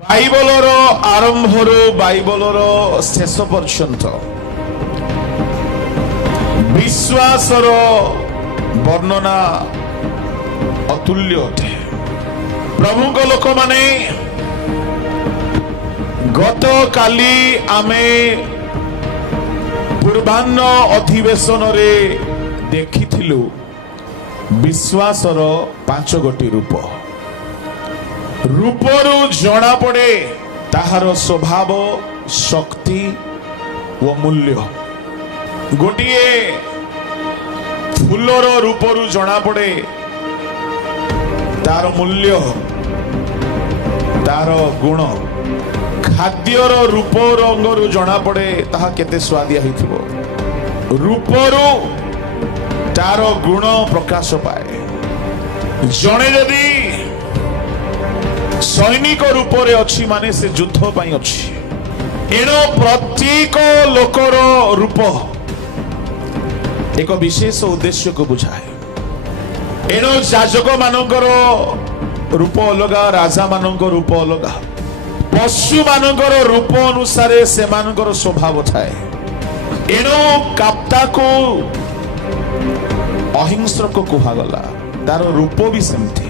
বাইবলর আরম্ভরু বাইবলর শেষ পর্যন্ত বিশ্বাসর বর্ণনা অতুল্য অটে। প্রভুঙ্ক লোক মানে গতকালি আমি পূর্বাহ্ন অধিবেশনরে দেখিথিলু বিশ্বাসর 5টি রূপ। রূপরু জଣା পড়ে তাহার স্বভাব, শক্তি ও মূল্য। গোটিয়ে ফুলর রূপরু জଣା পড়ে তার মূল্য, তার গুণ। খাদ্যর রূপ রঙ্গরু জଣା পড়ে তাহা কেতে স্বাদিয়া হইথিব। রূপরু তার গুণ প্রকাশ পায়। জনে যদি সৈনিক রূপরে অছি মানে সে যুদ্ধ পাই অছি। এণু প্রত্যেক লোকর রূপ এক বিশেষ উদ্দেশ্যকে বুঝায়। এণু যাজক মানଙ୍କର রূপ অলগা, রাজা ମାନଙ୍କ রূপ অলগা। পশু ମାନଙ୍କର রূপ অনুସାରେ ସେମାନଙ୍କର ସ୍ୱଭାବ ଥାଏ। ଏଣୁ କାପ୍ତାକୁ ଅହିଂସ୍ରକ କୁହାଗଲା, ତାର ରୂପ ବି ସେମିତି।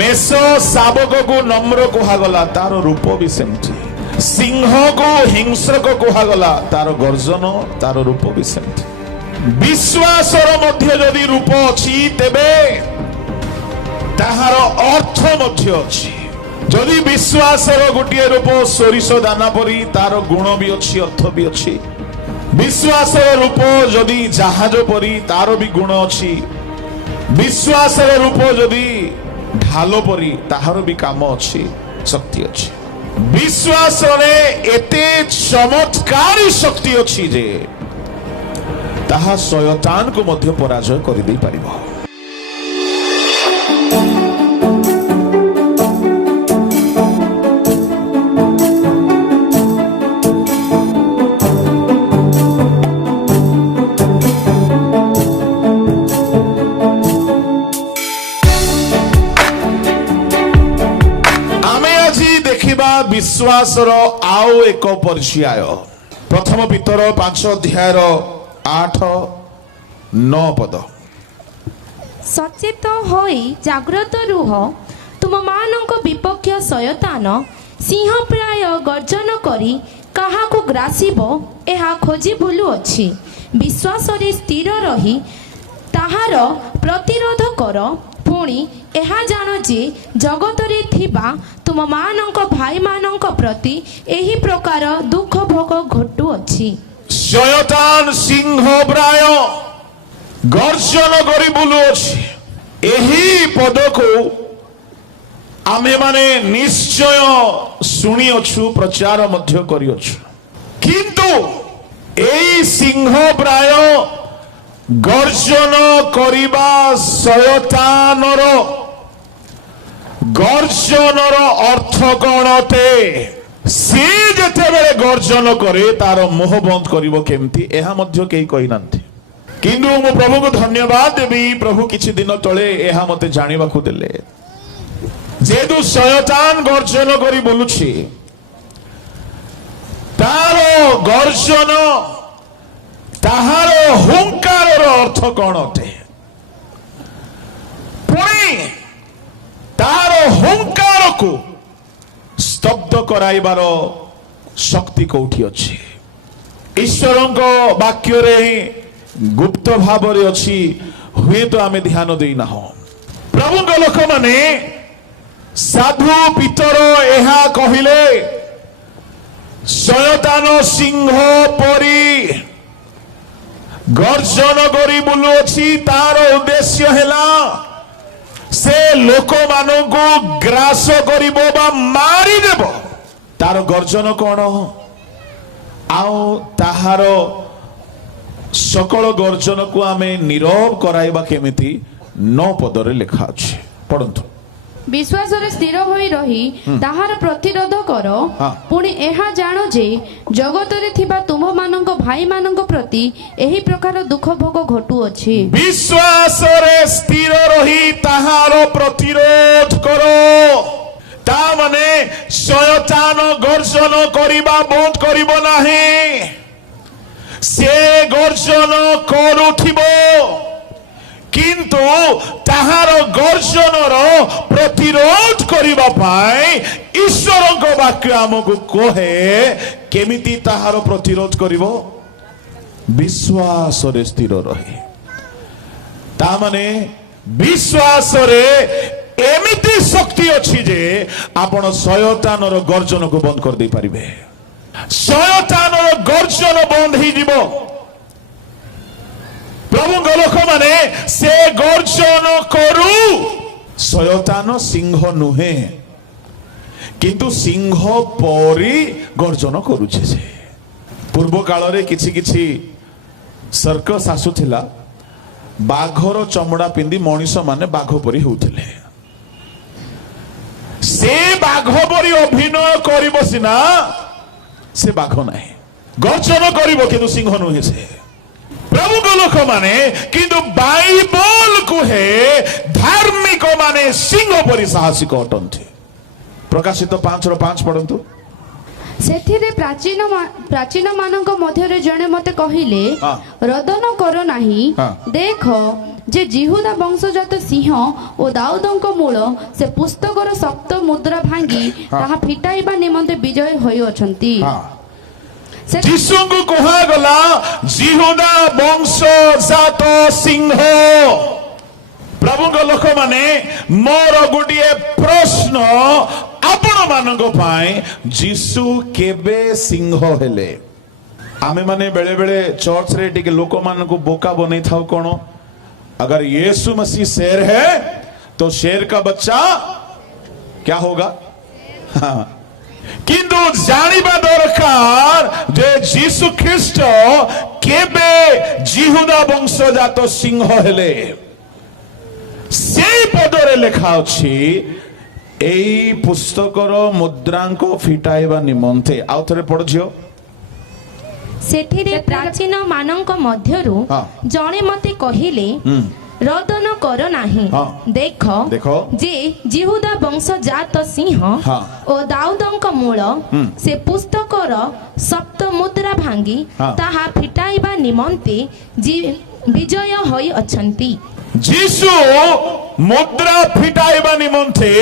मेष शावक को नम्र कुहागला, तार रूप भी सेमती। सिंह को हिंस्रक कुहागला, तार गर्जन, तार रूप भी सेमती। विश्वासर मध्य यदि रूप अछि तेबे ताहार अर्थ मध्य अछि। यदि विश्वासर गोटिए रूप सोरिष दाना परी, तार गुण भी अछि, अर्थ भी अछि। विश्वासर रूप यदि जहाज परी, तार भी गुण अछि। विश्वासर रूप यदि ढालो परी, ताहार भी काम अच्छी, शक्ति अच्छी। विश्वास एते चमत्कारी शक्ति अच्छी जे ताहा शयतान को मध्य पराजय कर दे पारिबो। विश्वासर आउ एक परिचय। प्रथम पितर 5 अध्यायर 8-9 पद। सचेत होई जाग्रत रुह, तुम मानक विपक्ष शयतान सिंह प्राय गर्जन करी काहाकु ग्रासिबो एहा खोजी बुलु अछि। विश्वास रे स्थिर रही ताहार प्रतिरोध कर। पुणी एहा जान जे जगत रे थिबा तुम मानक भाई मानक प्रति एही प्रकार दुख भोग घटु अछि। शयतान सिंह प्राय गर्जन करी बुलु अछि। एही पद को आमे माने निश्चय सुनी अछु, प्रचार मध्य करी अछु। किंतु एही सिंह प्राय गर्जन करिबा शयतानर गर्जनर अर्थ कणते? सी जेतेबेले गर्जन करे तार मुह बंद करिवो केमती एहा मध्य केही कहि नांती। किंतु मो प्रभु को धन्यवाद देबी, प्रभु किछि दिन तळे एहा मते जानिबा को देले। जेतु शयतान गर्जन करी बोलुछि, तार गर्जन, ताहार हुंकार अर्थ कौन अटे? पुणी तार हुंकार को स्तब्ध कराइबार शक्ति कोठी अछि? ईश्वरक वाक्य रे गुप्त भाव रे अछि, हुए तो आमे ध्यान देई ना हो। प्रभु के लोक माने साधु पितर एहा कहिले, शयतान सिंह परी गर्जन करी बुलु अछि। तार उद्देश्य हेला से लोक मानकु ग्रास करिबो बा मारी देबो। तार गर्जन कोन? आउ ताहार सकल गर्जन को आमे नीरव कराइबा केमिति 9 पदरे लिखा अछि। पढंतु। विश्वास रे स्थिर होई रही ताहार प्रतिरोध कर। पुणी एहा जानो जे जगत रे थिबा तुम मानक भाई मानक प्रति एही प्रकार दुख भोग घटु अछि। विश्वास रे स्थिर रही ताहार प्रतिरोध करो। ता माने शयतान गर्जन करिबा बंद करिबो नाही से गर्जन करुथिबो किंतु ताहार गर्जनर प्रतिरोध करिबा पाई ईश्वरक वाक्य आमको कहे केमिति ताहार प्रतिरोध करिबो विश्वास रे स्थिर रही ता माने विश्वास रे एमिति शक्ति अछि जे आपण शयतानर गर्जन को बंद कर दे परिबे शयतानर गर्जन बंद ही जीवो प्रभु लोक माने से गर्जन करू शयतान सिंह नुहे किंतु सिंह परी गर्जन करूछे से पूर्व काल रे किछि किछि सर्कस आसुथिला बाघर चमड़ा पिंदी मनीष माने बाघ परी होउथिले से बाघ परी अभिनय करिबो सिना से बाघ नाही गर्जन करिबो किंतु सिंह नुहे से प्रभु को लोक माने किंतु बाइबल कुहे धार्मिक माने सिंह परी साहसिक अटंती प्रकाशित 5:5 पढंतु सेथिरे प्राचीन मानक मध्यरे जणे मते कहिले रदन करो नाही देख जे जिहुदा वंशजात सिंह ओ दाऊदंक मूल से पुस्तकर सप्त मुद्रा भांगी ताहा फिटाइबा निमंते विजय होई अछंती जीसु को कहा गला जिहुदा वंशजात सिंह प्रभु को लोक माने मोर गोटिए प्रश्न आपण मानक पाए जीसु केबे सिंह हेले आमे माने बेले बेले चर्च रे टिके लोक मान को बोका बनै थाउ कोन अगर यीशु मसीह शेर है तो शेर का बच्चा क्या होगा हाँ किंतु जानिबा दरकार जे जीसु ख्रीस्ट केबे जिहुदा वंशजात सिंह हेले से पदरे लेखा अछि एई पुस्तकर मुद्रांक फिटाइबा निमंते आउ थरे पढ जियो सेठिरे प्राचीन मानक मध्यरु जणे मते कहिले रदन कर नाही देखो जे जिहुदा वंशजात सिंह ओ दाऊदंक मूल से पुस्तकर सप्त मुद्रा भांगी ताहा फिटाइबा निमंते विजय होई अछंती जीसु मुद्रा फिटाइबा निमंते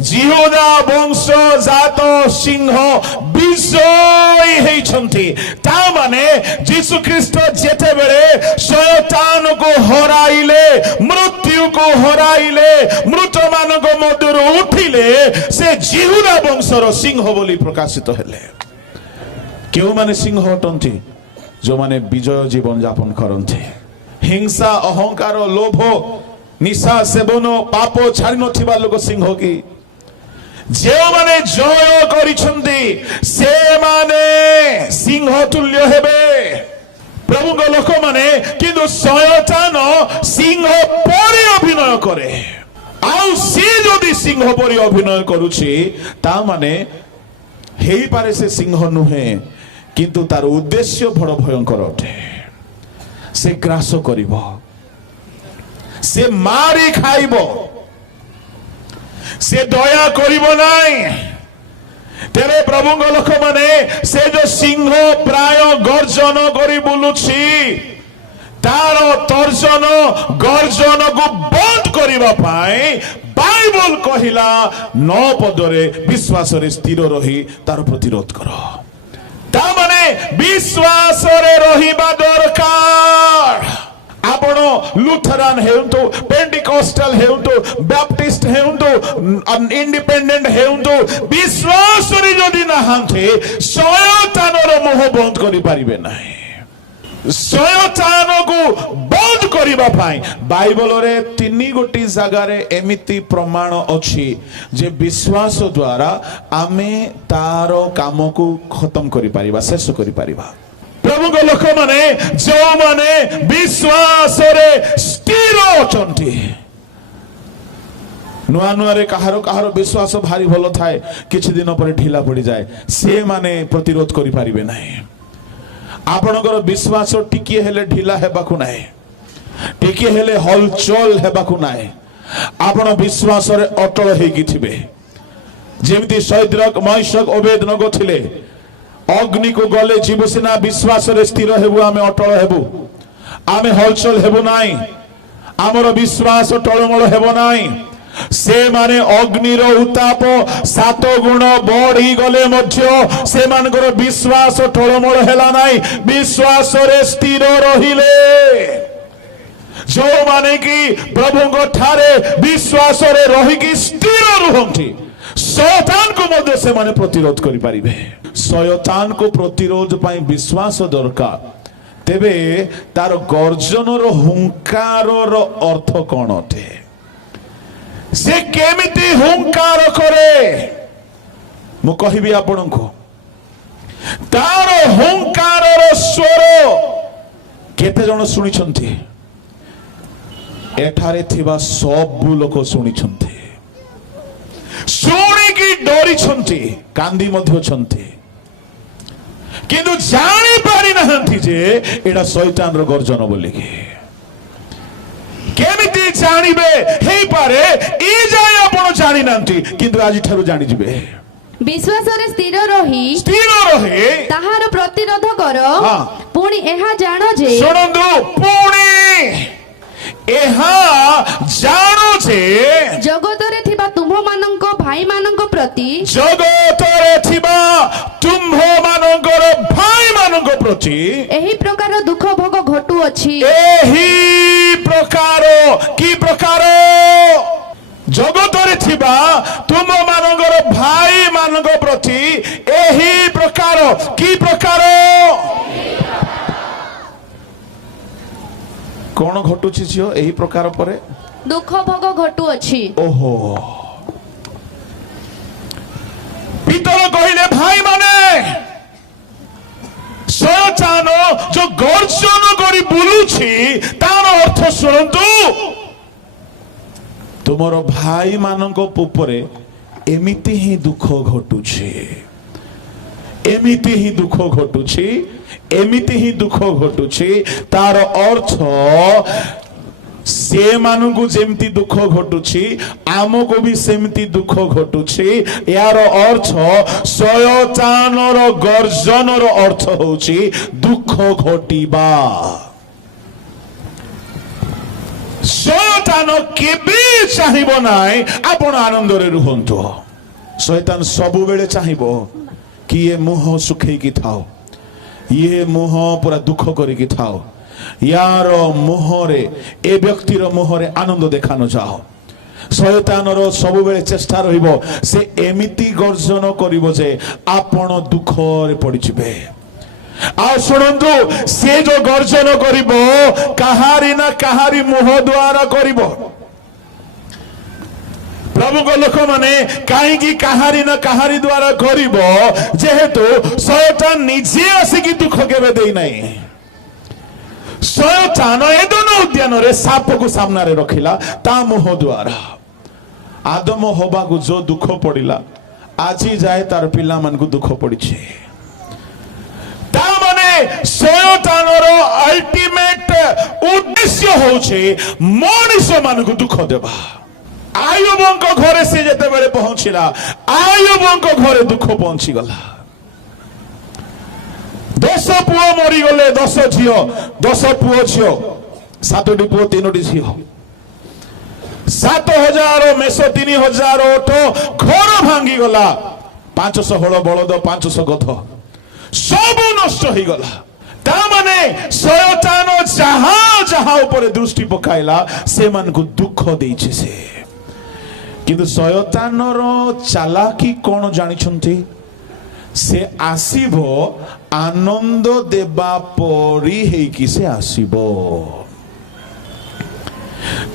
जिहुदा वंशजात सिंह विजय हेइछंती ता माने जीसु ख्रीस्ट जेते बेले शयतान को हराइले मृत्यु को हराइले मृत मानक मध्यरु उठिले से जिहुदा वंशर सिंह बोली प्रकाशित हेले केउ माने सिंह हटंती जो माने विजय जीवन यापन करंती हिंसा अहंकार लोभ निशा सेवन पाप छाड़ी नथिबा लोक सिंह की जे माने जय करिछंती से माने सिंह तुल्य हेबे प्रभु को लोक माने किंतु शयतान सिंह परी अभिनय करे आउ से जदि सिंह परी अभिनय करूछि ता माने हेई पारे से सिंह नुहे किंतु तार उद्देश्य बड़ भयंकर अटे से ग्रास करिबो से मारी खाइबो से दया करिबो नाही तेरे प्रभु को लोक माने से जो सिंह प्राय गर्जन करि बुलुछि तार तर्जन गर्जन को बंद करिबा पाए बाइबल कहिला 9 पदरे विश्वास रे स्थिर रही तार प्रतिरोध करो ता माने विश्वास रे रहिबा दरकार आपण लुथरान हेउंतु पेंटिकॉस्टल हेउंतु बैप्टिस्ट हेउंतु इंडिपेंडेंट हेउंतु विश्वास रे जदि नाहांते शयतानर मोह बंद करि पारिबे नाही शयतान को बंद करिबा पाई बाइबल रे 3 गोटी जगह रे एमिति प्रमाण अछि जे विश्वास द्वारा आमे तारो काम को खत्म करि पारिबा शेष करि पारिबा प्रभु को लोक माने जो माने विश्वास रे स्थिर अछंती नुआ नुआ रे कहारो विश्वास भारी भलो थाए किछि दिन पर ढिला पड़ी जाए से माने प्रतिरोध करि पारिबे नाही आपणकर विश्वास टिके हेले ढिला हेबाकु नाही टिके हेले हलचल हेबाकु नाही आपण विश्वास रे अटल हेकी थिबे ଯେମିତି ଶୈଦ୍ରକ ମୈଶକ ଅବେଦନଗ ଥିଲେ ଅଗ୍ନିକୁ ଗଲେ ଯିବୁ ସିନା ବିଶ୍ୱାସରେ ସ୍ଥିର ହେବୁ, ଆମେ ଅଟଳ ହେବୁ, ଆମେ ହଲଚଲ ହେବୁ ନାହିଁ, ଆମର ବିଶ୍ୱାସ ଟଳମଳ ହେବ ନାହିଁ। ସେମାନେ ଅଗ୍ନିର ଉତ୍ତାପ 7 ଗୁଣ ବଢି ଗଲେ ମଧ୍ୟ ସେମାନଙ୍କର ବିଶ୍ୱାସ ଟଳମଳ ହେଲା ନାହିଁ, ବିଶ୍ୱାସରେ ସ୍ଥିର ରହିଲେ। ଯେଉଁମାନେ କି ପ୍ରଭୁଙ୍କ ଠାରେ ବିଶ୍ୱାସରେ ରହିକି ସ୍ଥିର ରୁହନ୍ତି ଶୟତାନକୁ ମଧ୍ୟ ସେମାନେ ପ୍ରତିରୋଧ କରିପାରିବେ। ଶୟତାନକୁ ପ୍ରତିରୋଧ ପାଇଁ ବିଶ୍ୱାସ ଦରକାର। ତେବେ ତାର ଗର୍ଜନର ହୁଙ୍କାରର ଅର୍ଥ କଣ ଅଟେ? ସେ କେମିତି ହୁଙ୍କାର କରେ ମୁଁ କହିବି ଆପଣଙ୍କୁ। ତାର ହୁଙ୍କାରର ସ୍ୱର କେତେ ଜଣ ଶୁଣିଛନ୍ତି? ଏଠାରେ ଥିବା ସବୁ ଲୋକ ଶୁଣିଛନ୍ତି, ଶୁଣିକି ଡରିଛନ୍ତି, କାନ୍ଦି ମଧ୍ୟ ଅଛନ୍ତି, କିନ୍ତୁ ଜାଣିପାରି ନାହାନ୍ତି ଯେ ଏଇଟା ଶୈତାନର ଗର୍ଜନ ବୋଲିକି। କେମିତି ଜାଣିବେ? ହେଇପାରେ ଏ ଯାଏ ଆପଣ ଜାଣିନାହାନ୍ତି, କିନ୍ତୁ ଆଜିଠାରୁ ଜାଣିଯିବେ। ବିଶ୍ୱାସରେ ସ୍ଥିର ରହି ତାହାର ପ୍ରତିରୋଧ କର। ପୁଣି ଏହା ଜାଣ ଯେ, ଶୁଣନ୍ତୁ, ପୁଣି ଏହା ଜାଣ ଯେ ଜଗତରେ ଥିବା ତୁମ୍ଭମାନଙ୍କ ଭାଇମାନଙ୍କ ପ୍ରତି ଏହି ପ୍ରକାର ଦୁଃଖ ଭୋଗ ଘଟୁଅଛି। ଏହି ପ୍ରକାର କି ପ୍ରକାର? ଜଗତରେ ଥିବା ତୁମମାନଙ୍କର ଭାଇମାନଙ୍କ ପ୍ରତି ଏହି ପ୍ରକାର କି ପ୍ରକାର? କଣ ଘଟୁଛି ଝିଅ? ଏହି ପ୍ରକାର ପରେ ଦୁଃଖ ଭୋଗ ଘଟୁଅଛି। ଓହୋ, ପିତର କହିଲେ ଭାଇମାନେ, ଶୟତାନ ଯୋଉ ଗର୍ଜନ କରି ବୁଲୁଛି ତାର ଅର୍ଥ ଶୁଣନ୍ତୁ। ତୁମର ଭାଇମାନଙ୍କ ଉପରେ ଏମିତି ହିଁ ଦୁଃଖ ଘଟୁଛି, ଏମିତି ହିଁ ଦୁଃଖ ଘଟୁଛି, ଏମିତି ହିଁ ଦୁଃଖ ଘଟୁଛି। ତାର ଅର୍ଥ ସେମାନଙ୍କୁ ଯେମିତି ଦୁଃଖ ଘଟୁଛି ଆମକୁ ବି ସେମିତି ଦୁଃଖ ଘଟୁଛି। ଏହାର ଅର୍ଥ ଶୟତାନର ଗର୍ଜନର ଅର୍ଥ ହେଉଛି ଦୁଃଖ ଘଟିବା। ଶୟତାନ କେବେ ଚାହିଁବ ନାହିଁ ଆପଣ ଆନନ୍ଦରେ ରୁହନ୍ତୁ। ଶୟତାନ ସବୁବେଳେ ଚାହିଁବ କି ଏ ମୁହଁ ଶୁଖେଇକି ଥାଉ, ଇଏ ମୁହଁ ପୁରା ଦୁଃଖ କରିକି ଥାଉ, ୟାର ମୁହଁରେ, ଏ ବ୍ୟକ୍ତିର ମୁହଁରେ ଆନନ୍ଦ ଦେଖାନ ଯାଅ। ଶୟତାନର ସବୁବେଳେ ଚେଷ୍ଟା ରହିବ ସେ ଏମିତି ଗର୍ଜନ କରିବ ଯେ ଆପଣ ଦୁଃଖରେ ପଡିଯିବେ। ଆଉ ଶୁଣନ୍ତୁ, ସେ ଯୋଉ ଗର୍ଜନ କରିବ କାହାରି ନା କାହାରି ମୁହଁ ଦ୍ୱାରା କରିବ। ପ୍ରଭୁଙ୍କ ଲୋକମାନେ କାହିଁକି କାହାରି ନା କାହାରି ଦ୍ୱାରା କରିବ? ଯେହେତୁ ଶୟତାନ ନିଜେ ଆସିକି ଦୁଃଖ କେବେ ଦେଇନାହିଁ। ଶୟତାନ ଏଦନ ଉଦ୍ୟାନରେ ସାପକୁ ସାମ୍ନାରେ ରଖିଲା ତା ମୁହଁ ଦ୍ୱାରା। ଆଦମ ହବାକୁ ଯୋଉ ଦୁଃଖ ପଡିଲା ଆଜି ଯାଏ ତାର ପିଲାମାନଙ୍କୁ ଦୁଃଖ ପଡିଛି। ତା ମାନେ ଶୟତାନର ଅଲ୍ଟିମେଟ ଉଦ୍ଦେଶ୍ୟ ହେଉଛି ମଣିଷ ମାନଙ୍କୁ ଦୁଃଖ ଦେବା। ଆୟୁବଙ୍କ ଘରେ ସେ ଯେତେବେଳେ ପହଞ୍ଚିଲା, ଆୟୁବଙ୍କ ଘରେ ଦୁଃଖ ପହଞ୍ଚିଗଲା। 10 ପୁଅ ମରିଗଲେ, 10 ଝିଅ, 10 ପୁଅ ଝିଅ, 7ଟି ପୁଅ 3ଟି ଝିଅ, 7,000 ମେଷ, 3,000 ଓଟ, ଘର ଭାଙ୍ଗିଗଲା, 500 ହଳ ବଳଦ, 500 ଗଧ, ସବୁ ନଷ୍ଟ ହେଇଗଲା। ତା ମାନେ ଶୟତାନ ଯାହା ଯାହା ଉପରେ ଦୃଷ୍ଟି ପକାଇଲା ସେମାନଙ୍କୁ ଦୁଃଖ ଦେଇଛି ସେ। କିନ୍ତୁ ଶୟତାନର ଚାଲାକି କଣ ଜାଣିଛନ୍ତି? ସେ ଆସିବ ଆନନ୍ଦ ଦେବା ପରି ହେଇକି ସେ ଆସିବ।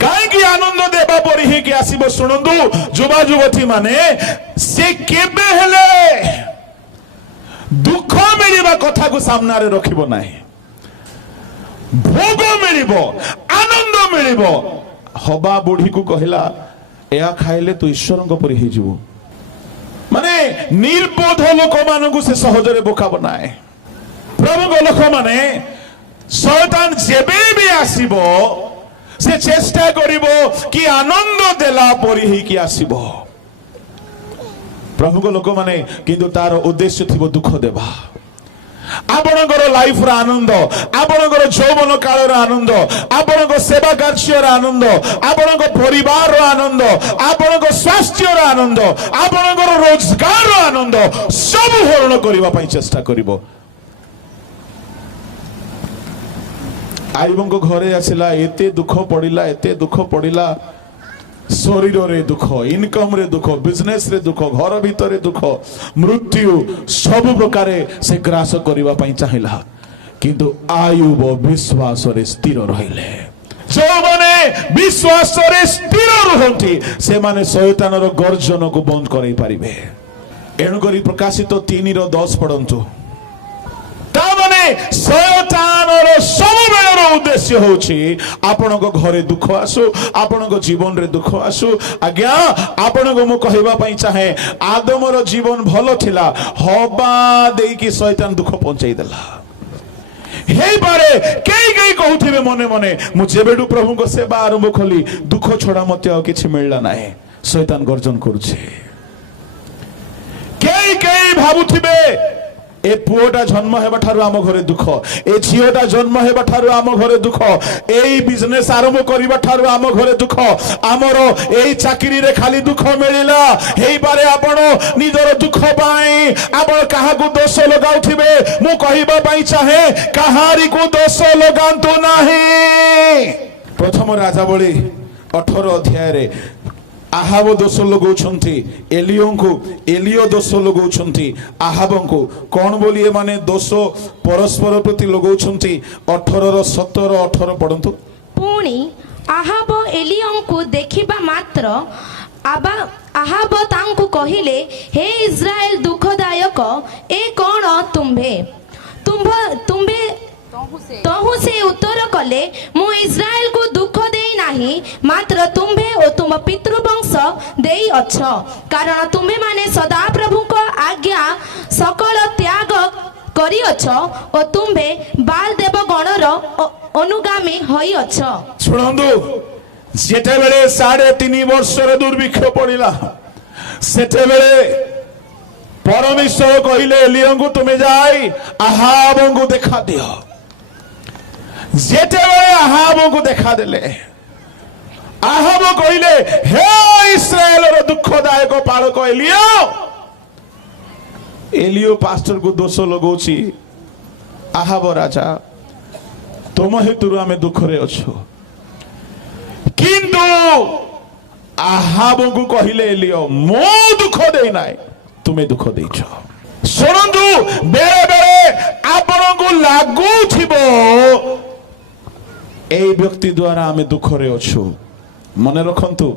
କାହିଁକି ଆନନ୍ଦ ଦେବା ପରି ହେଇକି ଆସିବ? ଶୁଣନ୍ତୁ ଯୁବା ଯୁବତୀ ମାନେ, ସେ କେବେ ହେଲେ ଦୁଃଖ ମିଳିବା କଥାକୁ ସାମ୍ନାରେ ରଖିବ ନାହିଁ। ଭୋଗ ମିଳିବ, ଆନନ୍ଦ ମିଳିବ। ହବା ବୁଢୀକୁ କହିଲା, ଏହା ଖାଇଲେ ତୁ ଈଶ୍ୱରଙ୍କ ପରି ହେଇଯିବୁ। ମାନେ ନିର୍ବୋଧ ଲୋକମାନଙ୍କୁ ସେ ସହଜରେ ବୋକାବ ନାହିଁ। ପ୍ରଭୁଙ୍କ ଲୋକମାନେ, ଶୟତାନ ଯେବେ ବି ଆସିବ ସେ ଚେଷ୍ଟା କରିବ କି ଆନନ୍ଦ ଦେଲା ପରି ହେଇକି ଆସିବ। प्रभु लोक माने किंतु तार उद्देश्य थिबो दुख देबा आपणकर लाइफ रा आनंद आपणकर यौवन काल रा आनंद आपणकर सेवा कार्य रा आनंद आपणकर परिवार रा आनंद आपणकर स्वास्थ्य रा आनंद आपणकर रोजगार रा आनंद सब हरण करबा पई चेष्टा करिवो आईबंको घरे आसिला एते दुख पड़िला शरीर रे दुख इनकम रे दुख बिजनेस रे दुख घर भीतर दुख मृत्यु सब प्रकार से ग्रास करबा पई चाहिला किंतु आयुब विश्वास रे स्थिर रहिले जो माने विश्वास रे स्थिर रहंती से माने शैतान रो गर्जन को बंद करई परिबे एणु करी प्रकाशित 3:10 पढंतु शैतानर सबुबेलर उद्देश्य होछि आपणक घरे दुख आसु आपणक जीवन रे दुख आसु आज्ञा आपणक मु कहबा पई चाहे आदमर जीवन भलो थिला हबा देई कि शैतान दुख पहुंचाई देला हे बारे कई कहउथिबे मने मने मु जेबेडु प्रभु को सेवा आरंभ खली दुख छोड़ा मते आ किछि मिलला नाही शैतान गर्जन करूछि कई भाबुथिबे ए पुओटा जन्म हेबा ठारु आम घरे दुख ए झियोटा जन्म हेबा ठारु आम घरे दुख एई बिजनेस आरंभ करिबा ठारु आम घरे दुख आमरो एई चाकरी रे खाली दुख मिलिला हेई बारे आपण निजर दुख पाई आपण काहा को दोष लगाउथिबे मु कहिबा पई चाहे कहारी को दोष लगांतु नाही प्रथम राजावली 18 अध्याय रे आहाब दोष लगौछंती एलियो दोष लगौछंती आहाबंको कोन बोली माने दोष परस्पर प्रति लगौछंती 18 पढंतु पुणी आहाब एलियोंको देखिबा मात्र आहाब तांको कहिले हे इस्राएल दुखदायक ए कोन तुम्भे तहु से उत्तर कले मु इस्राएल को दुख देई नाही मात्र तुम्भे ओ तुम पितृवंश देई अछ कारण तुम्हे माने सदा प्रभु को आज्ञा सकल त्याग करी अछ ओ तुम्भे बाल देव गणर अनुगामी होई अछ सुनंदु जेते बेले 3.5 वर्ष रे दुर्भिक्ष पड़िला सेते बेले परमेश्वर कहिले एलियोंको तुमे जाई आहाबंको देखा दियो जेते बेले आहाबंको देखा देले आहाब कहिले हे इस्राएल रो दुखदायक पालक एलियो पास्टर को दोष लगौछि आहाब राजा तुम हेतु आमे दुख रे अछो किंतु आहाब को कहिले एलियो मो दुख देई नाय तुमे दुख देइछो सुनंदु बेरे बेरे आपण को लागू थिबो ए व्यक्ति द्वारा आमे दुख रे अछो मने रखंतु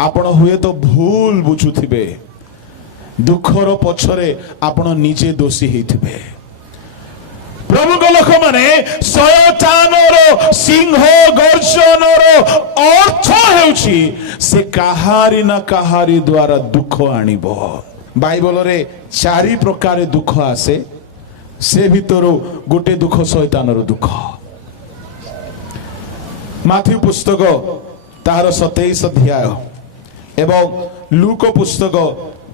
आपण हुए तो भूल बुझुथिबे दुखर पछरे आपण निजे दोषी हेथिबे प्रभु को लोक माने शयतानर सिंह गर्जनर अर्थ हेउछि से कहारी ना कहारी द्वारा दुख आनिबो बाइबल रे 4 प्रकार दुख आसे से भितरो गोटे दुख शयतानर दुख माथ्यू पुस्तक तार 27 अध्याय एवं लूक पुस्तक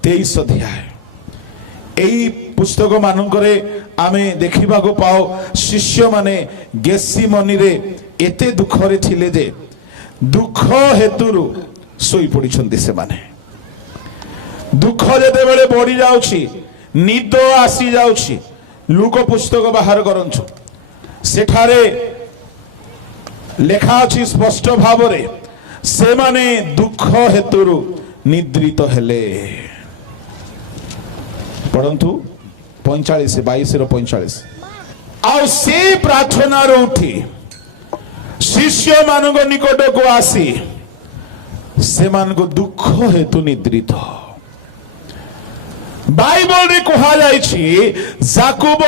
23 अध्याय एई पुस्तक मानकरे आमे देखिबा को पाओ शिष्य माने गेसिमनी रे एते दुख रे थिले जे दुख हेतुरु सोई पड़ी छंती से माने दुख जेते बेले बढ़ी जाउछि निद आसी जाउछि लूक पुस्तक बाहर करंछु सेठारे लेखा अछि स्पष्ट भावरे से माने दुख हेतुरु निद्रित हेले पढ़ंतु 45 आउ से प्रार्थना रो उठी शिष्य मानक निकट को आसी से मान को दुख हेतु निद्रित बाइबल रे कहा जाय छी याकूब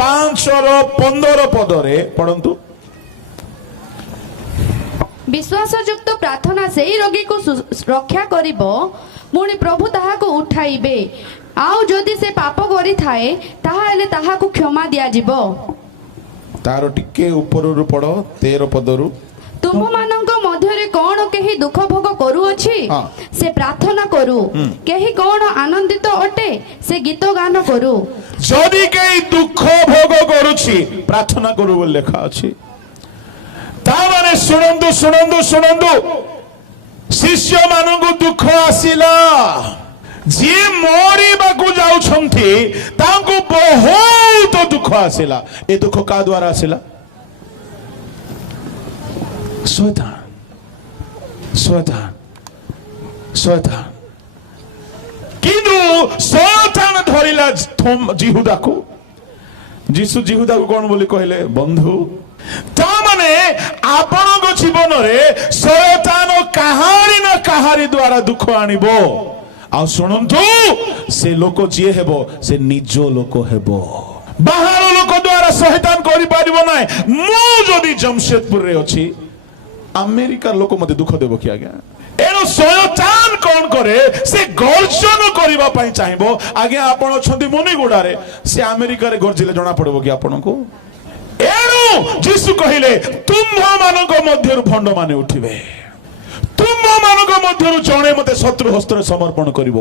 5:15 पदरे पढ़ंतु विश्वासयुक्त प्रार्थना से ही रोगी को रक्षा करिबो पुणी प्रभु ताहा को उठाइबे आउ जदि से पाप करि थाए ताहा हेले ताहा को क्षमा दिया जिवो तारो टिके ऊपर रु पड़ो 13 पदरु तुम मानक मध्य कौन केही दुख भोग करूअछि हाँ। से प्रार्थना करू केही कौन आनंदित अटे से गीत गान करू যদি কেই দুঃখ ভোগ করুছি প্রার্থনা করু বলে লেখা আছে তা মানে শুনন্তু শুনন্তু শুনন্তু শিষ্য ମାନଙ୍କୁ ଦୁଃଖ ଆସିଲା ଯିଏ ମରିବାକୁ ଯାଉଛନ୍ତି ତାଙ୍କୁ ବହୁତ ଦୁଃଖ ଆସିଲା ଏ ଦୁଃଖ କାହା ଦ୍ୱାରା ଆସିଲା ଶୈତାନ ଶୈତାନ ଶୈତାନ କିନ୍ତୁ ଶୈତାନ ଧରିଲା ଜିହୁଦାକୁ ଯୀଶୁ ଜିହୁଦାକୁ କଣ ବୋଲି କହିଲେ ବନ୍ଧୁ ତା ମାନେ ଆପଣଙ୍କ ଜୀବନରେ ଶୈତାନ କାହାରି ନା କାହାରି ଦ୍ୱାରା ଦୁଃଖ ଆଣିବ ଆଉ ଶୁଣନ୍ତୁ ସେ ଲୋକ ଯିଏ ହେବ ସେ ନିଜ ଲୋକ ହେବ ବାହାର ଲୋକ ଦ୍ୱାରା ଶୈତାନ କରିପାରିବ ନାହିଁ ମୁଁ ଯଦି ଜମଶେଦପୁରରେ ଅଛି ଆମେରିକାର ଲୋକ ମତେ ଦୁଃଖ ଦେବ କି ଆଜ୍ଞା ଏଣୁ ଶୈତାନ କଣ କରେ ସେ ଗର୍ଜନ କରିବା ପାଇଁ ଚାହିଁବ ଆଜ୍ଞା ଆପଣ ଅଛନ୍ତି ମୁନିଗୁଡାରେ ସେ ଆମେରିକାରେ ଗର୍ଜିଲେ ଜଣା ପଡିବ କି ଆପଣଙ୍କୁ ଏଣୁ ଯୀଶୁ କହିଲେ ତୁମ୍ଭମାନଙ୍କ ମଧ୍ୟରୁ ଭଣ୍ଡମାନେ ଉଠିବେ ତୁମ୍ଭମାନଙ୍କ ମଧ୍ୟରୁ ଜଣେ ମତେ ଶତ୍ରୁ ହସ୍ତରେ ସମର୍ପଣ କରିବ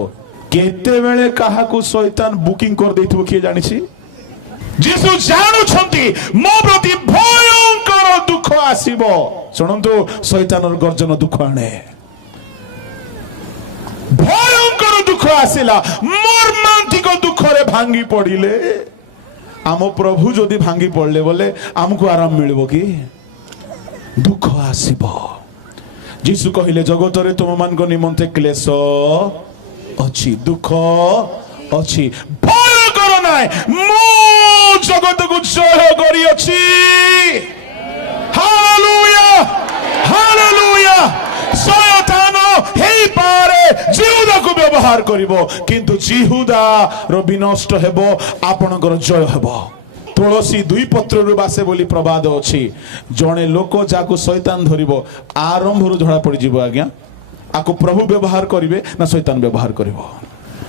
କେତେବେଳେ କାହାକୁ ଶୈତାନ ବୁକିଂ କରିଦେଇଥିବ କିଏ ଜାଣିଛି ଯୀଶୁ ଜାଣୁଛନ୍ତି ମୋ ପ୍ରତି ଭୟଙ୍କର ଦୁଃଖ ଆସିବ ଶୁଣନ୍ତୁ ଶୈତାନର ଗର୍ଜନ ଦୁଃଖ ଆଣେ ଭୟଙ୍କର ଦୁଃଖ ଆସିଲା ମର୍ମାନ୍ତିକ ଦୁଃଖରେ ଭାଙ୍ଗି ପଡିଲେ ଆମ ପ୍ରଭୁ ଯଦି ଭାଙ୍ଗି ପଡିଲେ ବୋଲେ ଆମକୁ ଆରାମ ମିଳିବ କି ଦୁଃଖ ଆସିବ ଯୀଶୁ କହିଲେ ଜଗତରେ ତୁମମାନଙ୍କ ନିମନ୍ତେ କ୍ଲେଶ ଅଛି ଦୁଃଖ ଅଛି ଭୟ କର ନାହିଁ ମୁଁ ଜଗତକୁ ଜୟ କରିଅଛି ହାଲେଲୁୟା ହାଲେଲୁୟା ଶୈତାନ ହେଇପାରେ ଜିହୁଦାକୁ ବ୍ୟବହାର କରିବ କିନ୍ତୁ ଜିହୁଦାର ବିନଷ୍ଟ ହେବ ଆପଣଙ୍କର ଜୟ ହେବ ତୁଳସୀ ଦୁଇ ପତ୍ରରୁ ବାସେ ବୋଲି ପ୍ରବାଦ ଅଛି ଜଣେ ଲୋକ ଯାହାକୁ ଶୈତାନ ଧରିବ ଆରମ୍ଭରୁ ଧରା ପଡିଯିବ ଆଜ୍ଞା ଆକୁ ପ୍ରଭୁ ବ୍ୟବହାର କରିବେ ନା ଶୈତାନ ବ୍ୟବହାର କରିବ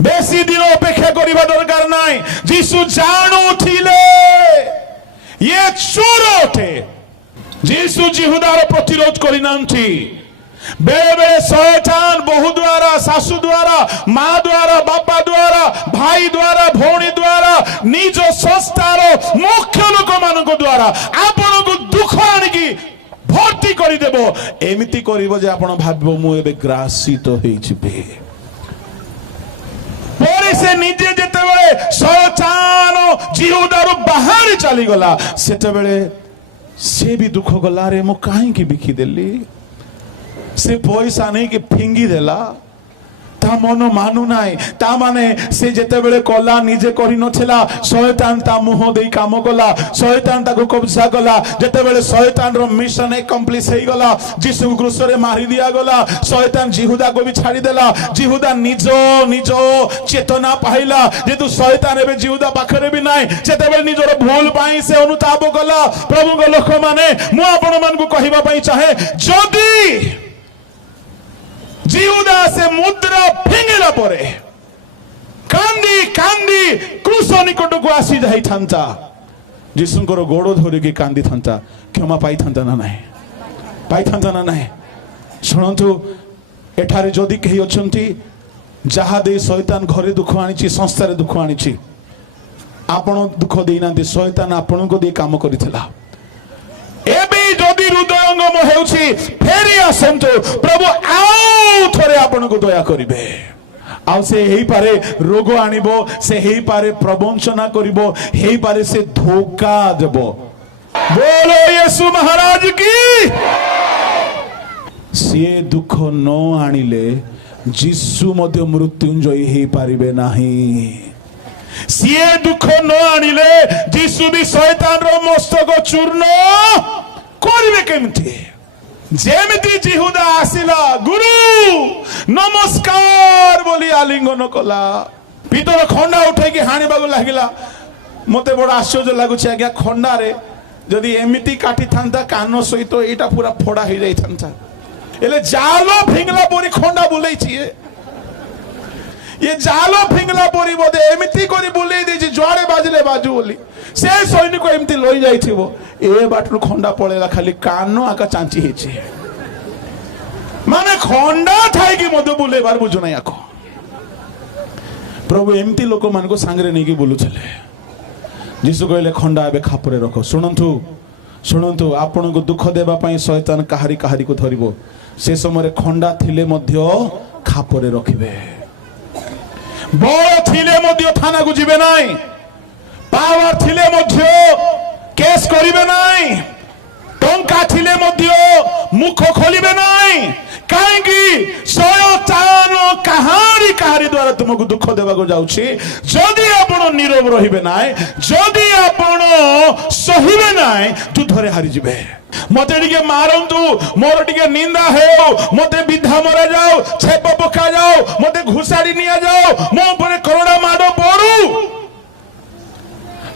ବେଶୀ ଦିନ ଅପେକ୍ଷା କରିବା ଦରକାର ନାହିଁ ଯୀଶୁ ଜାଣୁଥିଲେ ଇଏ ଚୋର ଅଟେ ଯୀଶୁ ଜିହୁଦାର ପ୍ରତିରୋଧ କରିନାହାନ୍ତି बेले बेले शैतान बहु द्वारा सासु द्वारा माँ द्वारा बापा द्वारा भाई द्वारा भौणी द्वारा निज संस्थार मुख्य लोक मान द्वारा आपण को दुख आनिकी भर्ती करदेव एमती कर भाव मुझे ग्रासित से निजे जिते शैतान जिहुदारू बाहर चलीगला से भी दुख गला रे मु कहीं बिकिदेली से पैसा नहीं कि फिंगी देला ता मन मानु नाई ता माने से जेते बेले कला निजे करि नथिला शैतान ता मुह देई काम कला शैतान ताको कब्जा कला जेते बेले शैतान रो मिशन कंप्लीट हेई गला यीशु क्रूस रे मारी दिया गला शैतान जिहुदा को भी छाड़ी देला जिहुदा निजो निजो चेतना पाइला जेतु शैतान एबे जिहुदा पाखरे भी नाही जेते बेले निजर भूल पाई से अनुताप कला प्रभु को लोक माने मु आपण मान को कहिबा पई चाहे जदी जिहुदा से मुद्रा फिंगिला परे कांदी कांदी क्रूस निकट को आसी जाई थांता यीशुंकर गोड़ धरि के कांदी थांता क्षमा पाई थांता ना नाही पाई थांता ना नाही सुनंतु एठारे जदी केही अछंती जहा दे शैतान घरे दुख आनिछि संस्था रे दुख आनिछि आपण दुख देइनांती शैतान आपण को दे काम करितला एबे जदि हृदयंगम हेउछि फेरी आसंतु प्रभु आउ थरे आपण को दया करिवे आउ से हेई पारे रोग आनिबो से हेई पारे प्रवंचना करिवो हेई पारे से धोखा देबो बोलो यीशु महाराज की से दुख न आनिले यीशु मध्य मृत्युंजय हेई पारिबे नाही सीए दुख न आनिले यीशु भी शैतान रो मस्तक चूर्ण करिवे केमती जेमिति जिहुदा आसिला गुरु नमस्कार बोली आलिंगन कला भीतर खंडा उठे कि हाणी बागु लागिला मते बड़ आश्चर्य लागुछि आज्ञा खंडा रे जदी एमिति काटी थांता कान सहित एटा पूरा फोड़ा हो जाई थांता एले जालो फिंगला पोरी खंडा बुलाई छिए ये जालो फिंगला पोरी बोधे एमिति करी बुलाई देछि जुआड़े बाजले बाजू बोली से सैनिक एमती लई जाइथिबो ए बाटरू खंडा पळेला खाली कान आका चांची हेछि ଖଣ୍ଡା ଥାଇକି ମଧ୍ୟ ବୁଲେଇବାର ବୁଝୁ ନାହିଁ ଆକୁ। ପ୍ରଭୁ ଏମିତି ଲୋକମାନଙ୍କୁ ସାଙ୍ଗରେ ନେଇକି ବୁଲୁଥିଲେ। ଯୀଶୁ କହିଲେ ଖଣ୍ଡା ଏବେ ଖାପରେ ରଖ। ଶୁଣନ୍ତୁ ଶୁଣନ୍ତୁ, ଆପଣଙ୍କୁ ଦୁଃଖ ଦେବା ପାଇଁ ଶୟତାନ କାହାରିକୁ ଧରିବ, ସେ ସମୟରେ ଖଣ୍ଡା ଥିଲେ ମଧ୍ୟ ଖାପରେ ରଖିବେ। ବଳ ଥିଲେ ମଧ୍ୟ ଥାନାକୁ ଯିବେ ନାହିଁ, ପାୱାର ଥିଲେ ମଧ୍ୟ କେସ୍ କରିବେ ନାହିଁ, ଟଙ୍କା ଥିଲେ ମଧ୍ୟ ମୁଖ ଖୋଲିବେ ନାହିଁ। କାହିଁକି? ଶୟତାନ କାହାରି ଦ୍ୱାରା ତୁମକୁ ଦୁଃଖ ଦେବାକୁ ଯାଉଛି। ଯଦି ଆପଣ ନୀରବ ରହିବେ ନାହିଁ, ଯଦି ଆପଣ ସହିବେ ନାହିଁ, ଯୁଦ୍ଧରେ ହାରିଯିବେ। ମତେ ଟିକେ ମାରନ୍ତୁ, ମୋର ଟିକେ ନିନ୍ଦା ହେଉ, ମତେ ବିଧା ମରା ଯାଉ, ଛେପ ପକା ଯାଉ, ମତେ ଘୁଷାଡ଼ି ନିଆଯାଉ, ମୋ ଉପରେ କରୋନା ମାଡ଼ ପଡୁ।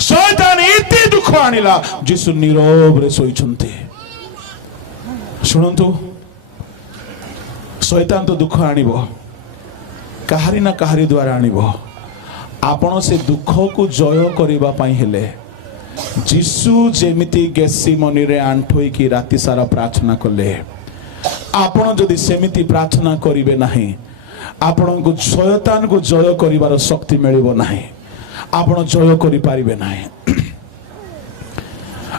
ଶୟତାନ ଏତେ ଦୁଃଖ ଆଣିଲା, ଯୀଶୁ ନୀରବରେ ଶୋଇଛନ୍ତି। ଶୁଣନ୍ତୁ, ଶୟତାନ ତ ଦୁଃଖ ଆଣିବ, କାହାରି ନା କାହାରି ଦ୍ୱାରା ଆଣିବ। ଆପଣ ସେ ଦୁଃଖକୁ ଜୟ କରିବା ପାଇଁ ହେଲେ ଯୀଶୁ ଯେମିତି ଗେଥସିମନିରେ ଆଣ୍ଠୋଇକି ରାତି ସାରା ପ୍ରାର୍ଥନା କଲେ, ଆପଣ ଯଦି ସେମିତି ପ୍ରାର୍ଥନା କରିବେ ନାହିଁ, ଆପଣଙ୍କୁ ଶୟତାନକୁ ଜୟ କରିବାର ଶକ୍ତି ମିଳିବ ନାହିଁ, ଆପଣ ଜୟ କରିପାରିବେ ନାହିଁ।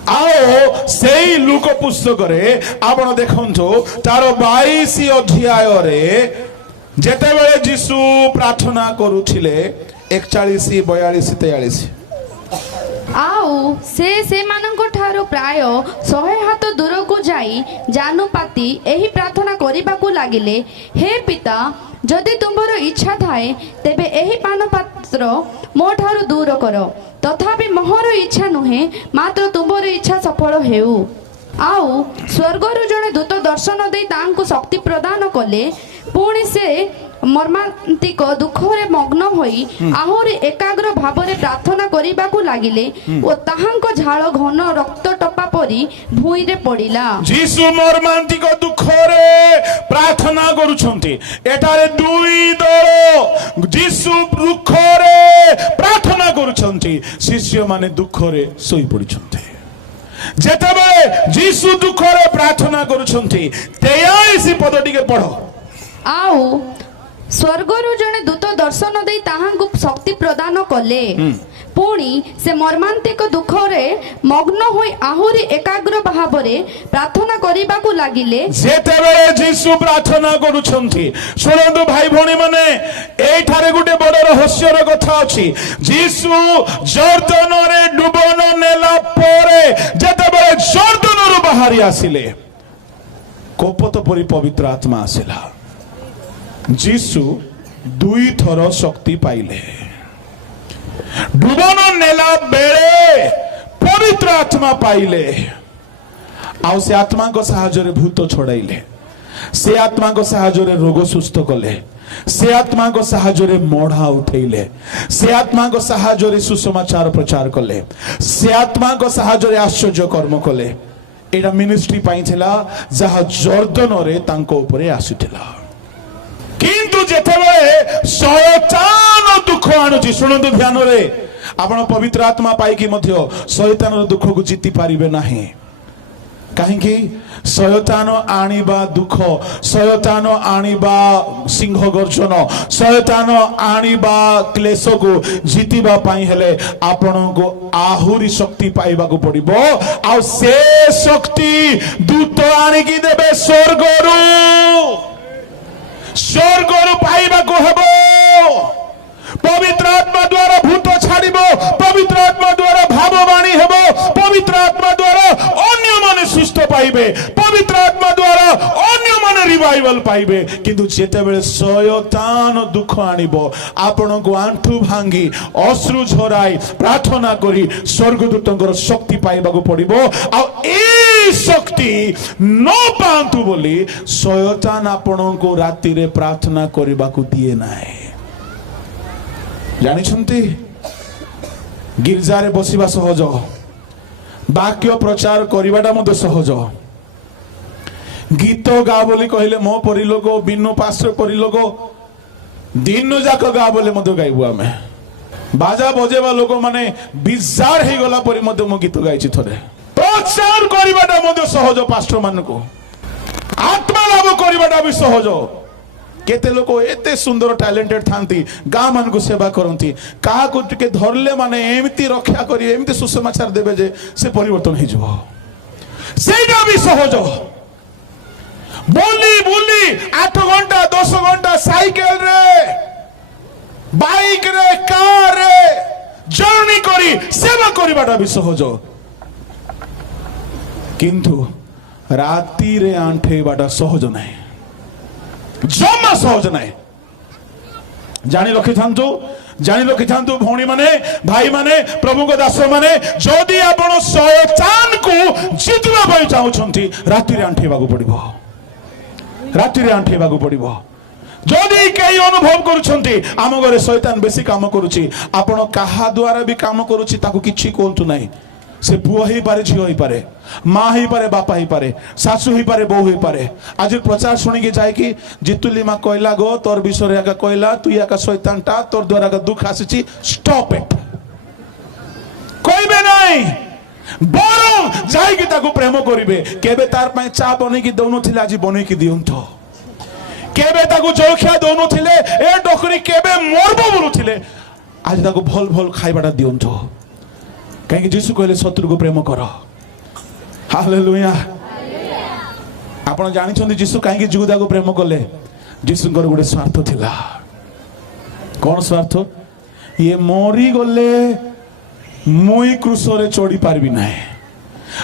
ଆଉ ସେଇ ଲୁକ ପୁସ୍ତକରେ ଆପଣ ଦେଖନ୍ତୁ, ତାର 22 ଅଧ୍ୟାୟରେ ଯେତେବେଳେ ଯୀଶୁ ପ୍ରାର୍ଥନା କରୁଥିଲେ, 41, 42, 43, ଆଉ ସେ ସେମାନଙ୍କ ଠାରୁ ପ୍ରାୟ 100 ହାତ ଦୂରକୁ ଯାଇ ଜାନୁପାତି ଏହି ପ୍ରାର୍ଥନା କରିବାକୁ ଲାଗିଲେ, ହେ ପିତା, ଯଦି ତୁମର ଇଚ୍ଛା ଥାଏ ତେବେ ଏହି ପାନପାତ୍ର ମୋ ଠାରୁ ଦୂର କର, ତଥାପି ମୋର ଇଚ୍ଛା ନୁହେଁ, ମାତ୍ର ତୁମର ଇଚ୍ଛା ସଫଳ ହେଉ। ଆଉ ସ୍ୱର୍ଗରୁ ଜଣେ ଦୂତ ଦର୍ଶନ ଦେଇ ତାଙ୍କୁ ଶକ୍ତି ପ୍ରଦାନ କଲେ। ପୁଣି ସେ ମର୍ମାନ୍ତିକ ଦୁଃଖରେ ମଗ୍ନ ହୋଇ ଆହୁରି ଏକାଗ୍ର ଭାବରେ ପ୍ରାର୍ଥନା କରିବାକୁ ଲାଗିଲେ ଓ ତାହାଙ୍କ ଝାଳ ଘନ ରକ୍ତ ଟପା ପରି ଭୂଇଁରେ ପଡ଼ିଲା। ଯୀଶୁ ମର୍ମାନ୍ତିକ ଦୁଃଖରେ ପ୍ରାର୍ଥନା କରୁଛନ୍ତି। ଏଠାରେ ଦୁଇ ଦଳ, ଯୀଶୁ ଦୁଃଖରେ ପ୍ରାର୍ଥନା କରୁଛନ୍ତି, ଶିଷ୍ୟମାନେ ଦୁଃଖରେ ଶୋଇ ପଡ଼ିଛନ୍ତି। ଯେତେବେଳେ ଯୀଶୁ ଦୁଃଖରେ ପ୍ରାର୍ଥନା କରୁଛନ୍ତି, 23 ପଦ ଟିକେ ପଢ। ଆଉ ସ୍ୱର୍ଗରୁ ଜଣେ ଦୂତ ଦର୍ଶନ ଦେଇ ତାହାଙ୍କୁ ଶକ୍ତି ପ୍ରଦାନ କଲେ। ପୁଣି ସେ ମର୍ମାନ୍ତିକ ଦୁଃଖରେ ମଗ୍ନ ହୋଇ ଆହୁରି ଏକାଗ୍ର ଭାବରେ ପ୍ରାର୍ଥନା କରିବାକୁ ଲାଗିଲେ। ଯେତେବେଳେ ଯୀଶୁ ପ୍ରାର୍ଥନା କରୁଛନ୍ତି, ଶୁଣନ୍ତୁ ଭାଇ ଭଉଣୀ ମାନେ, ଏଇଠାରେ ଗୋଟେ ବଡ ରହସ୍ୟର କଥା ଅଛି। ଯୀଶୁ ଜର୍ଦ୍ଦନରେ ଡୁବନ ନେଲା ପରେ ଯେତେବେଳେ ଜର୍ଦ୍ଦନରୁ ବାହାରି ଆସିଲେ, କୋପତ ପରି ପବିତ୍ର ଆତ୍ମା ଆସିଲା। ଯୀଶୁ 2 ଥର ଶକ୍ତି ପାଇଲେ। ଡୁବନ ନେଲା ବେଳେ ପବିତ୍ର ଆତ୍ମା ପାଇଲେ, ଆଉ ସେ ଆତ୍ମାଙ୍କ ସାହାଯ୍ୟରେ ଭୂତ ଛଡାଇଲେ, ସେ ଆତ୍ମାଙ୍କ ସାହାଯ୍ୟରେ ରୋଗ ସୁସ୍ଥ କଲେ, ସେ ଆତ୍ମାଙ୍କ ସାହାଯ୍ୟରେ ମଢା ଉଠେଇଲେ, ସେ ଆତ୍ମାଙ୍କ ସାହାଯ୍ୟରେ ସୁସମାଚାର ପ୍ରଚାର କଲେ, ସେ ଆତ୍ମାଙ୍କ ସାହାଯ୍ୟରେ ଆଶ୍ଚର୍ଯ୍ୟ କର୍ମ କଲେ। ଏଇଟା ମିନିଷ୍ଟ୍ରି ପାଇଁ ଥିଲା, ଯାହା ଜର୍ଦ୍ଦନରେ ତାଙ୍କ ଉପରେ ଆସିଥିଲା। କିନ୍ତୁ ଯେତେବେଳେ ଶୟତାନ ଦୁଃଖ ଆଣୁଛି, ଶୁଣନ୍ତୁ ଧ୍ୟାନରେ, ଆପଣ ପବିତ୍ର ଆତ୍ମା ପାଇକି ମଧ୍ୟ ଶୟତାନର ଦୁଃଖକୁ ଜିତି ପାରିବେ ନାହିଁ। କାହିଁକି? ଶୟତାନ ଆଣିବା ଦୁଃଖ, ଶୟତାନ ଆଣିବା ସିଂହ ଗର୍ଜନ, ଶୟତାନ ଆଣିବା କ୍ଲେଶକୁ ଜିତିବା ପାଇଁ ହେଲେ ଆପଣଙ୍କୁ ଆହୁରି ଶକ୍ତି ପାଇବାକୁ ପଡିବ। ଆଉ ସେ ଶକ୍ତି ଦୂତ ଆଣିକି ଦେବେ ସ୍ୱର୍ଗରୁ। ସ୍ୱର୍ଗରୁ ପାଇବାକୁ ହେବ। ପବିତ୍ର ଆତ୍ମା ଦ୍ୱାରା ଭୂତ ଛାଡ଼ିବ, ପବିତ୍ର ଆତ୍ମା ଦ୍ୱାରା ଭାବବାଣୀ ହେବ, ପବିତ୍ର ଆତ୍ମା ଦ୍ୱାରା ଅନ୍ୟମାନେ ସୁସ୍ଥ ପାଇବେ, ପବିତ୍ର ଆତ୍ମା ଦ୍ୱାରା ଅନ୍ୟମାନେ ରିଭାଇଭାଲ ପାଇବେ। କିନ୍ତୁ ଯେତେବେଳେ ଶୟତାନ ଦୁଃଖ ଆଣିବ, ଆପଣଙ୍କୁ ଆଣ୍ଠୁ ଭାଙ୍ଗି ଅଶ୍ରୁ ଝରାଇ ପ୍ରାର୍ଥନା କରି ସ୍ୱର୍ଗଦୂତଙ୍କର ଶକ୍ତି ପାଇବାକୁ ପଡିବ। ଆଉ ଏଇ ଶକ୍ତି ନ ପାଆନ୍ତୁ ବୋଲି ଶୟତାନ ଆପଣଙ୍କୁ ରାତିରେ ପ୍ରାର୍ଥନା କରିବାକୁ ଦିଏ ନାହିଁ। ଜାଣିଛନ୍ତି, ଗିର୍ଜାରେ ବସିବା ସହଜ, ବାକ୍ୟ ପ୍ରଚାର କରିବାଟା ମଧ୍ୟ ସହଜ। ଗୀତ ଗା ବୋଲି କହିଲେ ମୋ ପରି ଲୋକ, ବିନୁ ପାଶ୍ର ପରି ଲୋକ ଦିନ ଯାକ ଗା ବୋଲି ମଧ୍ୟ ଗାଇବୁ ଆମେ। ବାଜା ବଜେଇବା ଲୋକ ମାନେ ବିଜାର ହେଇଗଲା ପରି ମଧ୍ୟ ମୁଁ ଗୀତ ଗାଇଛି ଥରେ। ପ୍ରଚାର କରିବାଟା ମଧ୍ୟ ସହଜ ପାଷ୍ଟର ମାନଙ୍କୁ। आत्मा लाभ करवाटा भी सहज केते लोक एते सुंदर टैलेंटेड थांती गाँ मान को सेवा करती क्या टिके धरले माने एमती रक्षा करी एमती सुसमाचार देवे जे से परिवर्तन हो जाओ सेटा भी सहज बोली बोली 8 घंटा 10 घंटा साइकेल रे बाइक रे कार रे जर्नी करी सेवा करवाटा भी सहज किंतु राति रे आंठेबाटा सहज नहीं जमा सहज नहीं जानी रखी था भौणी माने भाई माने प्रभु को दास माने जदि आपण शैतान को जितवा पाई चाहउछंती राति रे आंठेबा को पड़िबो राति रे आंठेबा को पड़िबो जदि कई अनुभव करूछंती आम घरे शैतान बेसी काम करूची आपण काहा द्वारा भी काम करूची ताको किछि कोंतु नाही से पुओ ही पारे झियो ही पारे माँ ही पारे बापा ही पारे सासू ही पारे बहु ही पारे आज प्रचार शुणी के जाए कि जितुली माँ कहला गो तोर विषय आका कहला तू या शैतान टा तोर द्वारा का दुख आसी स्टॉप इट कहबे नहीं बरं जाइकी ताको प्रेम करिवे केबे तार पय चा बनै कि दउनो थिले आज बनै कि दियंतो केबे ताको जलखिया दउनो थिले ए डोकरी केबे मरबो बोलु थिले आज ताको भल भल खाइबाटा दियंतो कहीं जीसु कहले शत्रु को प्रेम कर हालेलुया आपण जानिछन्ती जीसु कहीं जुदा को प्रेम कले जीसुंकर गोटे स्वार्थ थिला कौन स्वार्थ ये मरी गले मुई क्रूसरे चढ़ी पारबी ना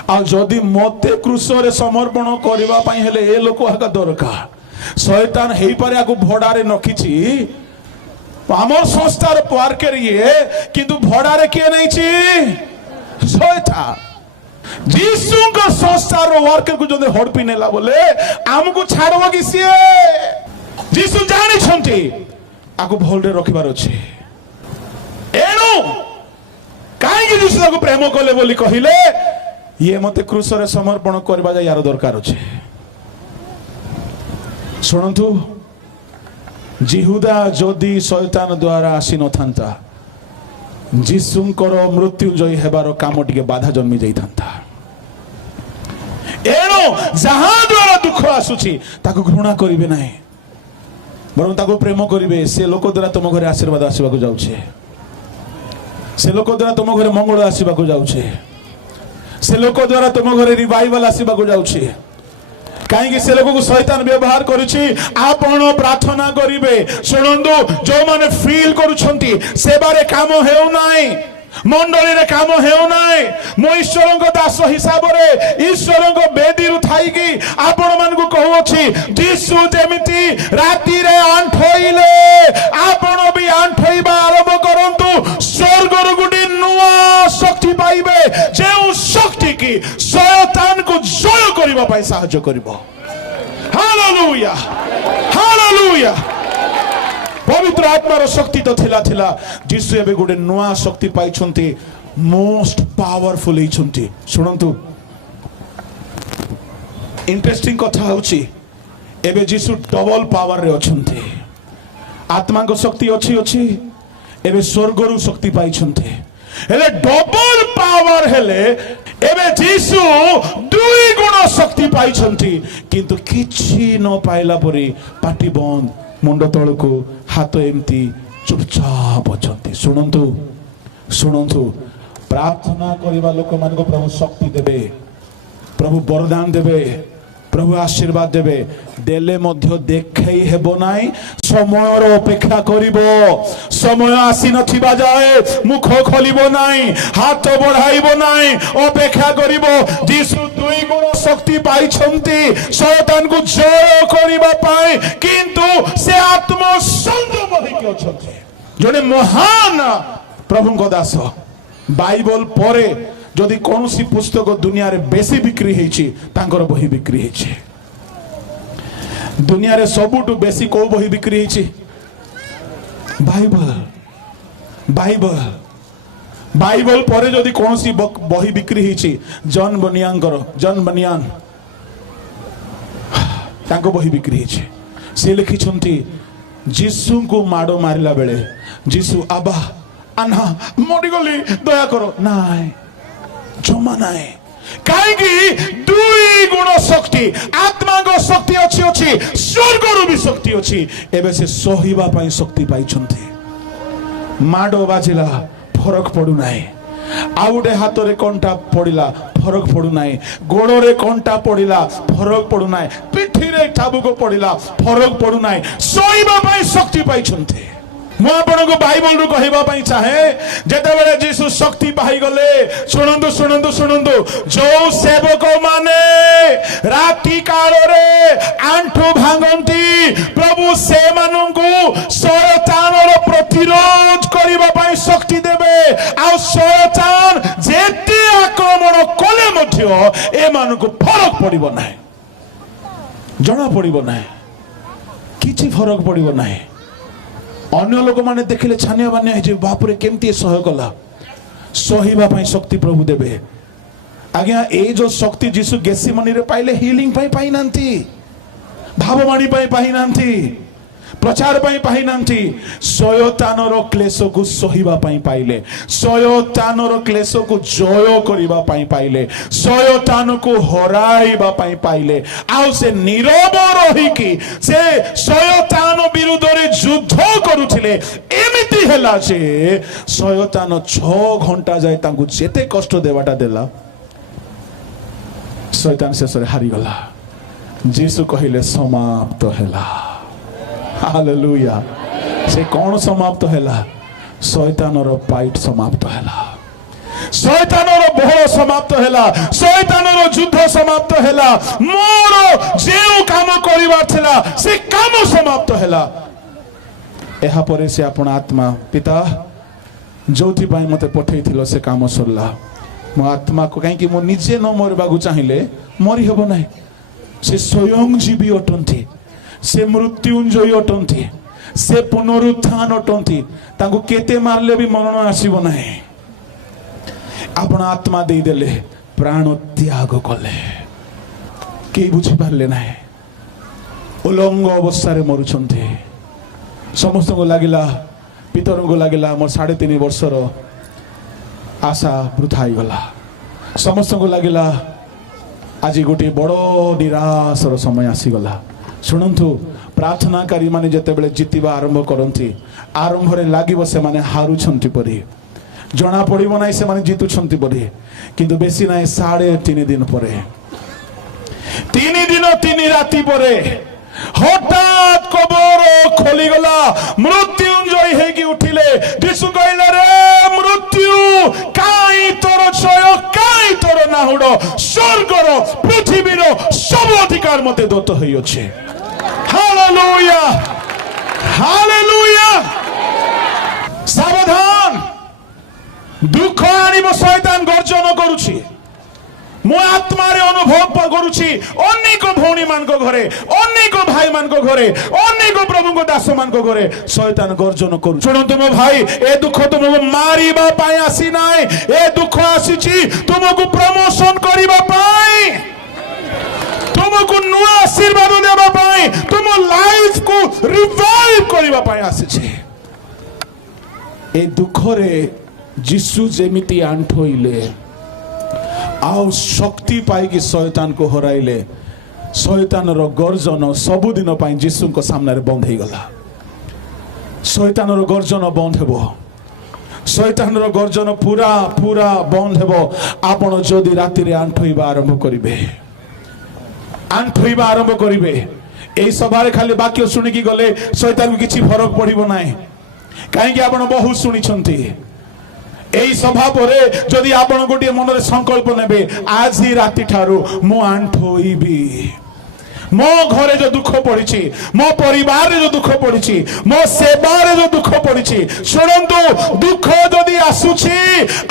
आ जदि मते क्रूसरे समर्पण करबा पई हेले ए लोक आका दरकार शैतान हेई पारे आको भड़ारे नखिछि हमर संस्थार पार्कर ये किंतु भड़ारे के नहीं छी शैतान जीसु को संस्थार वर्कर को जो हड़पी नेला बोले आमको छाड़वा कि सी जीसु जानी छंती आको भलरे रखिबार अछि एणु काहे कि जीसु को प्रेम कले बोली कहिले ये मते क्रूस रे समर्पण करबा जा यार दरकार अछि सुनंतु जिहुदा जदि शैतान द्वारा आसी न थांता जीसुंकर मृत्युंजयी हेबार काम टिके बाधा जन्मी जाई थांता एणु जहां द्वारा दुख आसुची ताको घृणा करिवे नाही बरं ताको प्रेम करिवे से लोक द्वारा तुम घरे आशीर्वाद आसीबाकू जाउछे से लोक द्वारा तुम घरे मंगल आसीबाकू जाउछे से लोक द्वारा तुम घरे रिवाइवल आसीबाकू जाउछे कहीं से लोग को शैतान व्यवहार करुछि आपण प्रार्थना करिवे सुनंदु जो माने फील करूछंती सेबारे काम हेउ नाही मंडली रे काम हेउ नाही मो ईश्वर को दास हिसाब रे ईश्वर को बेदी रु थाई कि आपण मान को कहू अछि जीसु जेमिति राति रे आंठोइले आपण भी आंठोइबा आरंभ करंतु स्वर्ग रो गुडी नुवा शक्ति पाइबे जे शक्ति की शैतान को जय करबा पाई सहायता करबो हालेलुया हालेलुया पवित्र आत्मार शक्ति तो थिला जीसु एबे गोटे नुआ शक्ति पाइछंती मोस्ट पावरफुल हिछंती सुनंतु इंटरेस्टिंग कथा होची एबे जीसु डबल पावर रे अछंती आत्मा को शक्ति अछि एबे स्वर्गरु शक्ति पाइछंती हेले डबल पावर हेले एबे जीसु 2 गुण शक्ति पाइछंती किंतु किछि न पाइला परी पाटी बंद मुंड तल को हाथ एमती चुपचाप अछंती सुनंतु प्रार्थना करिबा लोक मान को प्रभु शक्ति देबे प्रभु वरदान देबे प्रभु आशीर्वाद देबे देले मध्य देखै हेबो नाही समयर अपेक्षा करिबो समय आसी नथिबा जाए मुख खोलिबो नाही हाथ बढ़ाइबो नाही अपेक्षा करिबो जीसु 2 गुण शक्ति पाइछंती शैतान को जय करिबा पाए किंतु से आत्मा संयम होइके अछंती जने महान प्रभु को दास बाइबल परे जदि कौन सी पुस्तक दुनिया रे बेसी बिक्री हेछि तांकर बही बिक्री हेछि दुनिया रे सबुटु बेसी को बही बिक्री हेछि बाइबल परे जदि कौन सी बही बिक्री हेछि जॉन बनियान तांको बही बिक्री हेछि से लिखिछंती जीसु को माडो मारिला बेले जीसु आबा आना मरि गली दया करो नाय जमा नाय कहीं दुई गुण शक्ति आत्मा को शक्ति अच्छी अच्छी स्वर्ग भी शक्ति अच्छी एवं से सहिबा पाई शक्ति पाई माड़ बाजिला फरक पड़ूना आउ गोटे हाथ में कंटा पड़ा फरक पड़ूना गोड़े कंटा पड़ा फरक पड़ूना पिठी रे चाबुक पड़ा फरक पड़ूना सहिबा पाई शक्ति पाई मुझे बाइबल रु कहवाई चाहे जिते जीशु शक्ति पाई गले शुणु शुणु शुणु जो सेवक माने राति काल रे आंठु भांगती प्रभु से शयतान प्रतिरोध करने शक्ति देवे आ शयतान जेते आक्रमण कले मध्य फरक पड़ो ना जना पड़ो ना किछि फरक पड़ो ना अन्य लोक माने देखिले छानिया बानिया है बापुरे केमती सह कला सहिबा पाई शक्ति प्रभु देवे आज्ञा ए जो शक्ति जीसु गेसिमनी रे पाइले हीलिंग पाई नांती भाववाणी पाई नांती प्रचार पाई नांती शयतानर क्लेश को सहिबा पाइले शयतानर क्लेश को जय करबा पाइले शयतान को हराइबा पाइले आउ से नीरव रहिकी से शयतान विरुद्ध रे युद्ध करुथिले एमिति हैला जे शयतान 6 घंटा जाय तांकु जेते कष्ट देवाटा देला शयतान शेष रे हारी गला जीसु कहिले समाप्त हैला हालेलुया से कौन समाप्त हैला शयतानर पाइट समाप्त हैला शयतानर बहल समाप्त हैला शयतानर युद्ध समाप्त हैला मोर जेउ काम करिवार थिला से काम समाप्त हैला एहा परे से आपण आत्मा पिता जोथि पाई मते पठेइथिलो से काम सरला मो आत्मा को काई कि मो निजे न मरबागु चाहिले मरि हेबो नै से स्वयं जीवी अटंती से मृत्युंजयी अटंती से पुनरुत्थान अटंती तांको केते मारले भी मरण आसीबो नाही आपण आत्मा दे देले प्राण त्याग कले के बुझी पारले नाही उलंग अवस्था रे मरुछंती समस्त को लागिला पितर को लागिला मोर 3.5 वर्षर आशा वृथा गला समस्त को लागिला आज गोटे बड़ निराशर समय आसीगला शुणु प्रार्थनाकारी माने जेतेबेले जितिबा आरंभ करती आरंभ रे लागिबो से माने हारुछंती परी जना पड़िबो नै से माने जितुछंती परी किंतु बेसी नै 3.5 दिन परे 3 दिन 3 राति परे हठात कबर खोली गला मृत्युंजय हेगी उठिले यीशु कहले रे मृत्यु काई तोर जय काई तोर नाहुड स्वर्गर पृथ्वीर सब अधिकार मते दत्त होई अछि हालेलुया हालेलुया सावधान दुख आनिब शैतान गर्जन करूछि मो आत्मा रे अनुभव करूछि अनेक भौणी मान को घरे अनेक भाई मान को घरे अनेक प्रभु को दास मान को घरे शैतान गर्जन करू सुनंतु मो भाई ए दुख तुमको मारिबा पाई आसी नाय ए दुख आसीछि तुमको प्रमोशन करिबा पाई तुमको नुआ आशीर्वाद देबा पाई तुम लाइफ को रिवाइव करिबा पाई आसीछि ए दुख रे जीसु जेमिति आंठोइले आउ शक्ति पाई कि शैतान को हराइले शैतान रो गर्जन सबुदिन पाई जीसु को सामने बंद हो गला शैतान रो गर्जन बंद हेबो शैतान रो गर्जन पूरा पूरा बंद हेबो आपण जदि राति रे आंठोइबा आरंभ करिवे आंठोइबा आरंभ करिवे एई सभारे खाली वाक्य सुनिकी गले शैतान को किछि फरक पड़िबो नाही काहे कि आपण बहुत सुनिछंती एई सभा परे जदि आपण गोटे मन रे संकल्प नेबे आज ही राति ठारू मो आंठोइबी मो घरे जो दुख पड़ी मो परिवार रे जो दुख पड़ी मो सेवा रे जो दुख पड़ी शुणु दुख जदि आसुछि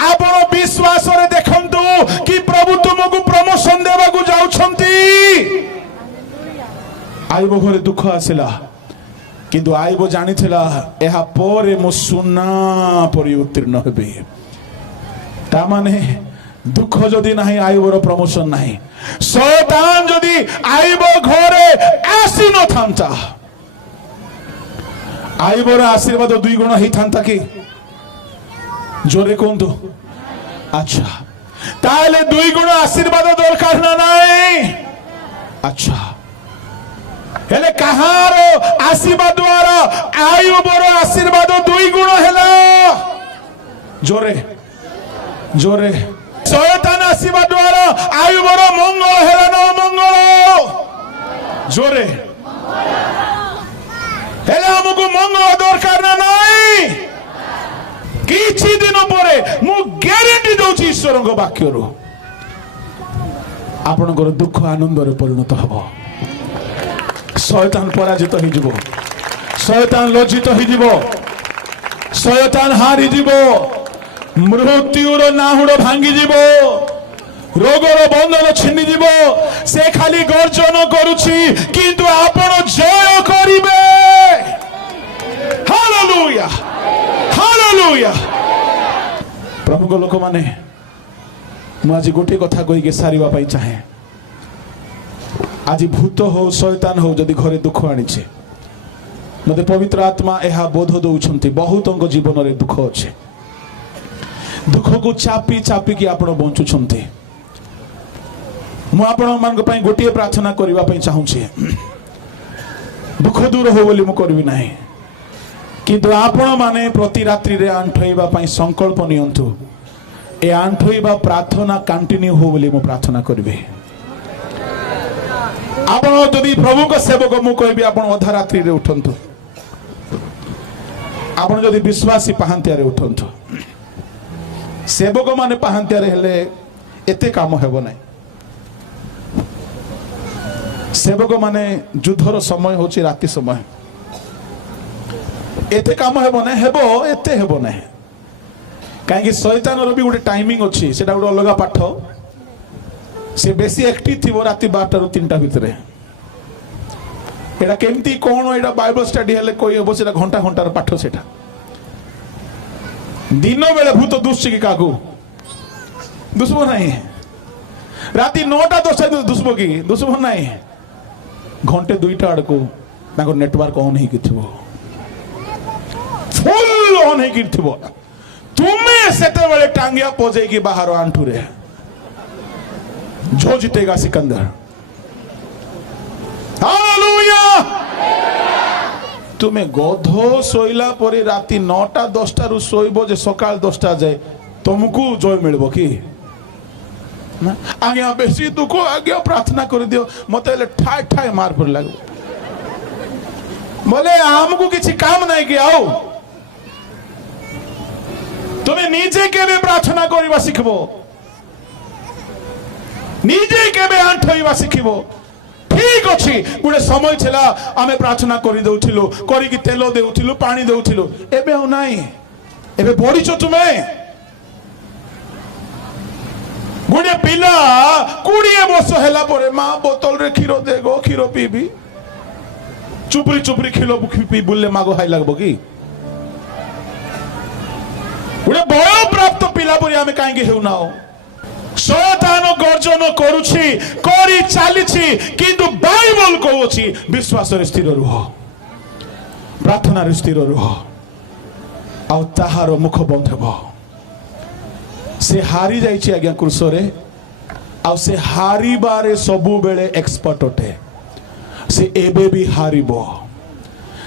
आपण विश्वास रे देखंतु कि प्रभु तुमको प्रमोशन देबा को जाउछंती आइबो घरे दुख आसिला किंतु आइबो जानिथिला एहा परे मो सुना परि उत्तीर्ण हेबे ता माने दुख जदि नाही आइबोर प्रमोशन नाही शैतान जदि आइबो घरे आसी न थांता आइबोर आशीर्वाद 2 गुण ही थांता कि जोरे कोंतु अच्छा তাহলে 2 গুণ আশীর্বাদ দরকার না নাই? আচ্ছা, হেলে কাহার আশীর্বাদ দ্বারা আয়ুবর আশীর্বাদ 2 গুণ হেলা? জোরে জোরে। শয়তান আশীর্বাদ দ্বারা আয়ুবর মঙ্গল হেলা না মঙ্গল? জোরে। হেলে আমাকে মঙ্গল দরকার না নাই? কিছু দিন পরে মু গ্যারেন্টি দଉଛି ଈଶ୍ୱରଙ୍କ ବାକ୍ୟରୁ ଆପଣଙ୍କର ଦୁଃଖ ଆନନ୍ଦରେ ପରିଣତ ହେବ। ଶୟତାନ ପରାଜିତ ହେଇଯିବ, ଶୟତାନ ଲଜ୍ଜିତ ହେଇଯିବ, ଶୟତାନ ହାରିଯିବ, ମୃତ୍ୟୁର ନାହୁଡ଼ ଭାଙ୍ଗିଯିବ, ରୋଗର ବନ୍ଧନ ଛିଣ୍ଡିଯିବ। ସେ ଖାଲି ଗର୍ଜନ କରୁଛି କିନ୍ତୁ ଆପଣ ଜୟ କରିବେ। Hallelujah hallelujah. ପ୍ରଭୁଙ୍କ ଲୋକମାନେ, ମୁଁ ଆଜି ଗୋଟିଏ କଥା କହିକି ସାରିବା ପାଇଁ ଚାହେଁ। ଆଜି ଭୂତ ହଉ ଶୟତାନ ହଉ ଯଦି ଘରେ ଦୁଃଖ ଆଣିଛି, ମୋତେ ପବିତ୍ର ଆତ୍ମା ଏହା ବୋଧ ଦେଉଛନ୍ତି ବହୁତଙ୍କ ଜୀବନରେ ଦୁଃଖ ଅଛି। ଦୁଃଖକୁ ଚାପି ଚାପିକି ଆପଣ ବଞ୍ଚୁଛନ୍ତି। ମୁଁ ଆପଣମାନଙ୍କ ପାଇଁ ଗୋଟିଏ ପ୍ରାର୍ଥନା କରିବା ପାଇଁ ଚାହୁଁଛି। ଦୁଃଖ ଦୂର ହଉ ବୋଲି ମୁଁ କରିବି ନାହିଁ, କିନ୍ତୁ ଆପଣମାନେ ପ୍ରତି ରାତ୍ରିରେ ଆଣ୍ଠେଇବା ପାଇଁ ସଂକଳ୍ପ ନିଅନ୍ତୁ। ଏ ଆଣ୍ଠେଇବା ପ୍ରାର୍ଥନା କଣ୍ଟିନ୍ୟୁ ହଉ ବୋଲି ମୁଁ ପ୍ରାର୍ଥନା କରିବି। ଆପଣ ଯଦି ପ୍ରଭୁଙ୍କ ସେବକ, ମୁଁ କହିବି ଆପଣ ଅଧା ରାତ୍ରିରେ ଉଠନ୍ତୁ। ଆପଣ ଯଦି ବିଶ୍ୱାସୀ ପାହାନ୍ତିଆରେ ଉଠନ୍ତୁ। ସେବକ ମାନେ ପାହାନ୍ତିଆରେ ହେଲେ ଏତେ କାମ ହେବ ନାହିଁ। ସେବକ ମାନେ ଯୁଦ୍ଧର ସମୟ ହେଉଛି ରାତି ସମୟ, ଏତେ କାମ ହେବ ନାହିଁ। ହେବ ଏତେ ହେବ ନାହିଁ, କାହିଁକି ଶୟତାନର ବି ଗୋଟେ ଟାଇମିଂ ଅଛି, ସେଟା ଗୋଟେ ଅଲଗା ପାଠ। ସେ ବେଶୀ ଆକ୍ଟିଭ ଥିବ ରାତି 12ରୁ 3ଟା ଭିତରେ। এটা কেমতি কোন এটা বাইবেল স্টাডি হলে কই হবো, সেটা ঘন্টা ঘন্টার পাঠ। সেটা দিন বেলা ভূত দুষছে কি কাকু দুষব নাই? রাতি 9টা 10টা দুষব কি? দুষব নাই। ঘন্টে 2টা আড়কু তাঙ্কর নেটওয়ার্ক অন ହେଇକି ଥିବ, ফুল অন ହେଇକି ଥିବ। ତୁମେ ସେତେବେଳେ ଟାଙ୍ଗିଆ ପଜେଇକି ବାହାର ଆଣ୍ଠୁରେ जो जीतेगा सिकंदर। हालेलुया। तुम्हें गधो शोइला परे राति 9टा 10टा रु शोइबो जे सकाळ 10टा जाए तुमको जय मिलबो कि ना? आज्ञा बेसी दुख आज्ञा प्रार्थना कर दियो, मते ले ठाय ठाय मार पर लागो। बोले हमको किसी काम नहीं कि आओ तुम्हें निजे केबे प्रार्थना करबा शिखबो, निजे केबे आंठइबा शिखबो। ठीक अछि, गुडे समय छला आमे प्रार्थना करि दउथिलु, करि कि तेल देउथिलु, पानी देउथिलु। एबे हो नाही, एबे बढिछो तुमे। गुडे पिला 20 वर्ष हैला परे मां बोतल रे खीरो देगो, खीरो पीबी। चुपरी चुपरी खीरो पी बुल्ले मागो हाई लागबो कि? गुडे बय प्राप्त पिला परे आमे काहेकि हेउ नाओ? शयतान गर्जन करुछि, करि चालिछि, किंतु बाइबल कहउछि विश्वास रे स्थिर रुह, प्रार्थना रे स्थिर रुह, आ ताहार मुख बंद हेबो। से हारी जाइछि आज्ञा कुर्सो रे, आ से हारी बारे सबु बेले एक्सपर्ट अटे। से एबे भी हारिबो,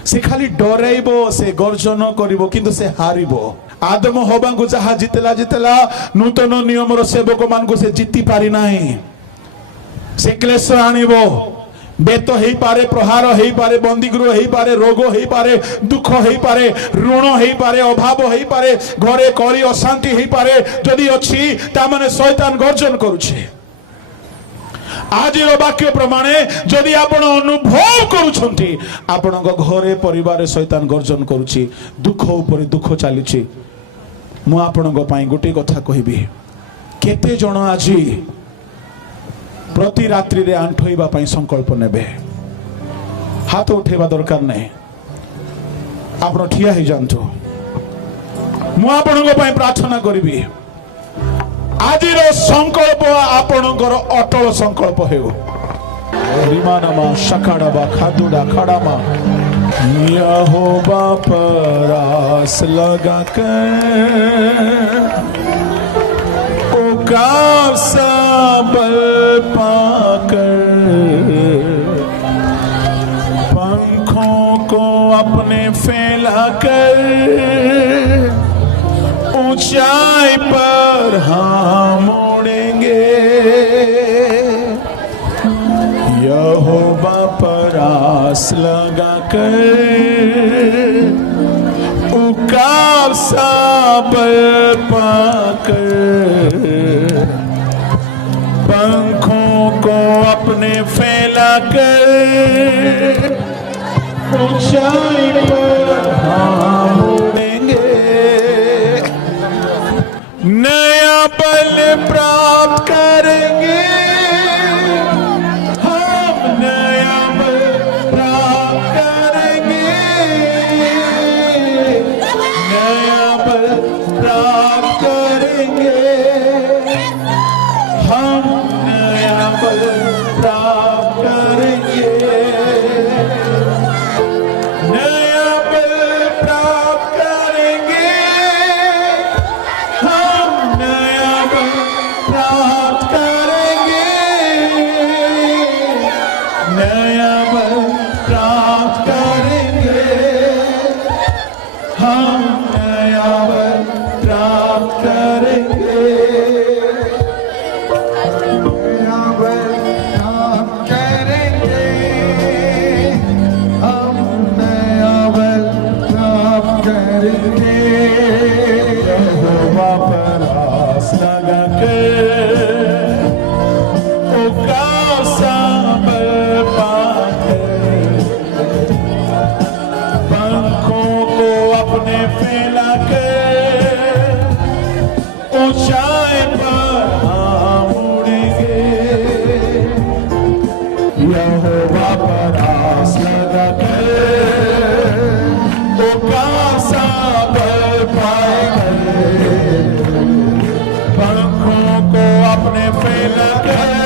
से खाली डराइबो, से गर्जन करिबो, किंतु से हारिबो। आदम हवा को जहा जितला जितला नूतन नियम सेवक मान को से जीति पारि नाही। से क्लेश आनिबो, बेत हेई पारे, प्रहार हेई पारे, बंदीगृह हेई पारे, रोग हेई पारे, दुख हेई पारे, ऋण हेई पारे, अभाव हेई पारे, घरे कली अशांति हेई पारे। जदि अछि ता माने शैतान गर्जन करूछि। आज वाक्य प्रमाणे जदि आपण अनुभव करूछंती आपणक घरे परिवार शैतान गर्जन करूछि, दुख ऊपर दुख चलीछि। मु आपणक पई गोटे कथा कहिबी, केते जण आज प्रति रात्रि रे आंठइबा पई संकल्प नेबे? हाथ उठेबा दरकार नै, आपण ठिया हे जानतो। मु आपणक पई प्रार्थना करिबी, आजिर संकल्प आपणकर अटल संकल्प हेउ। रिमानामा शकाडाबा खादुडा खडामा यहोवा पर आस लगा कर ओ उकार सा बल पाकर पंखों को अपने फैलाकर ऊंचाई पर हम उड़ेंगे, यहोवा पर आस लगाकर उकार सा बल पाकर पंखों को अपने फैलाकर ऊंचाई पर हम उड़ेंगे, नया बल प्राप्त करेंगे, हम नया बल प्राप्त करेंगे, नया बल प्राप्त करेंगे, हम नया बल प्राप्त करेंगे, नया बल प्राप्त करेंगे, हम नया बल प्राप्त करेंगे, नया बल प्राप्त करेंगे, हम नया बल प्राप्त करेंगे, नया बल प्राप्त करेंगे, हम नया बल प्राप्त करेंगे, यहोवा पर आस लगाकर उकार सा बल पाकर पंखों को अपने फैलाकर ऊंचाई पर हम उड़ेंगे, यहोवा पर आस लगाकर उकार सा बल पाकर पंखों को अपने फैलाकर